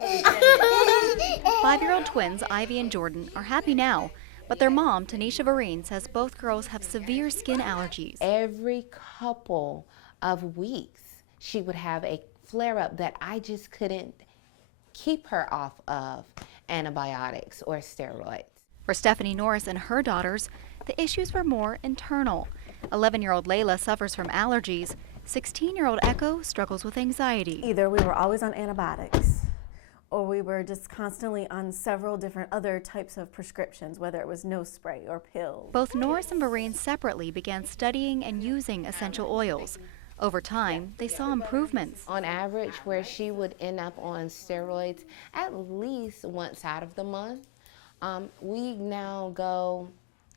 5-year-old twins Ivy and Jordan are happy now, but their mom, Tanisha Vereen, says both girls have severe skin allergies. Every couple of weeks, she would have a flare-up that I just couldn't keep her off of antibiotics or steroids. For Stephanie Norris and her daughters, the issues were more internal. 11-year-old Layla suffers from allergies. 16-year-old Echo struggles with anxiety. Either we were always on antibiotics, or we were just constantly on several different other types of prescriptions, whether it was nose spray or pills. Both Norris and Vereen separately began studying and using essential oils. Over time, they saw improvements. On average, where she would end up on steroids at least once out of the month, we now go,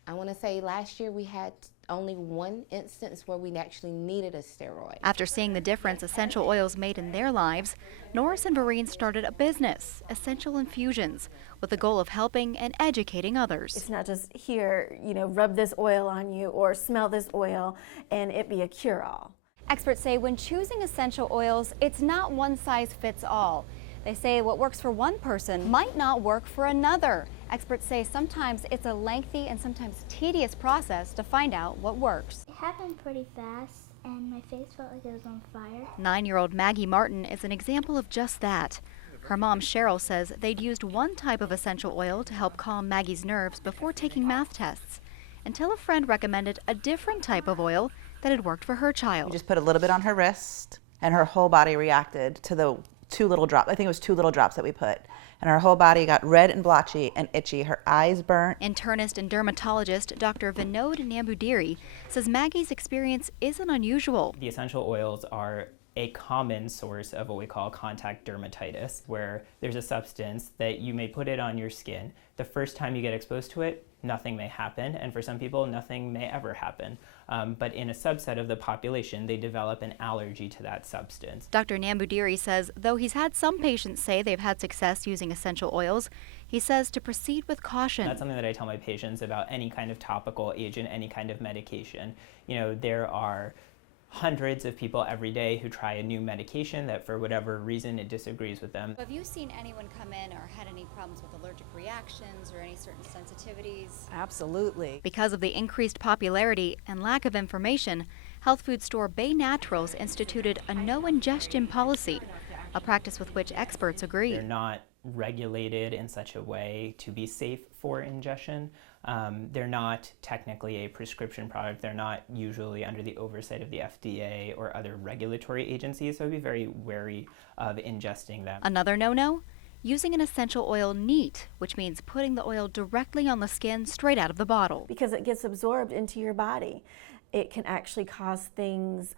I want to say last year we had only one instance where we actually needed a steroid. After seeing the difference essential oils made in their lives, Norris and Vereen started a business, Essential Infusions, with the goal of helping and educating others. It's not just here, rub this oil on you or smell this oil and it be a cure-all. Experts say when choosing essential oils, it's not one size fits all. They say what works for one person might not work for another. Experts say sometimes it's a lengthy and sometimes tedious process to find out what works. It happened pretty fast and my face felt like it was on fire. 9-year-old Maggie Martin is an example of just that. Her mom Cheryl says they'd used one type of essential oil to help calm Maggie's nerves before taking math tests, until a friend recommended a different type of oil that had worked for her child. We just put a little bit on her wrist and her whole body reacted to the 2 little drops. I think it was 2 little drops that we put. And her whole body got red and blotchy and itchy. Her eyes burnt. Internist and dermatologist Dr. Vinod Nambudiri says Maggie's experience isn't unusual. The essential oils are a common source of what we call contact dermatitis, where there's a substance that you may put it on your skin. The first time you get exposed to it, nothing may happen, and for some people, nothing may ever happen. But in a subset of the population, they develop an allergy to that substance. Dr. Nambudiri says though he's had some patients say they've had success using essential oils, he says to proceed with caution. That's something that I tell my patients about any kind of topical agent, any kind of medication. There are hundreds of people every day who try a new medication that for whatever reason it disagrees with them. Have you seen anyone come in or had any problems with allergic reactions or any certain sensitivities? Absolutely. Because of the increased popularity and lack of information, health food store Bay Naturals instituted a no ingestion policy, a practice with which experts agree. They're not regulated in such a way to be safe for ingestion. They're not technically a prescription product. They're not usually under the oversight of the FDA or other regulatory agencies, so I'd be very wary of ingesting them. Another no-no? Using an essential oil neat, which means putting the oil directly on the skin straight out of the bottle. Because it gets absorbed into your body. It can actually cause things,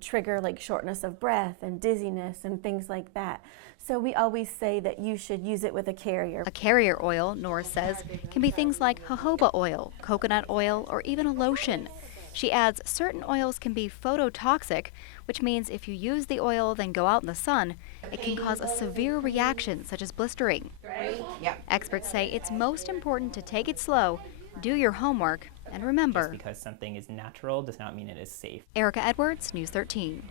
trigger like shortness of breath and dizziness and things like that. So we always say that you should use it with a carrier. A carrier oil, Norris says, can be things like jojoba oil, coconut oil, or even a lotion. She adds certain oils can be phototoxic, which means if you use the oil then go out in the sun, it can cause a severe reaction such as blistering. Yep. Experts say it's most important to take it slow, do your homework, and remember, Just because something is natural does not mean it is safe. Erica Edwards, News 13.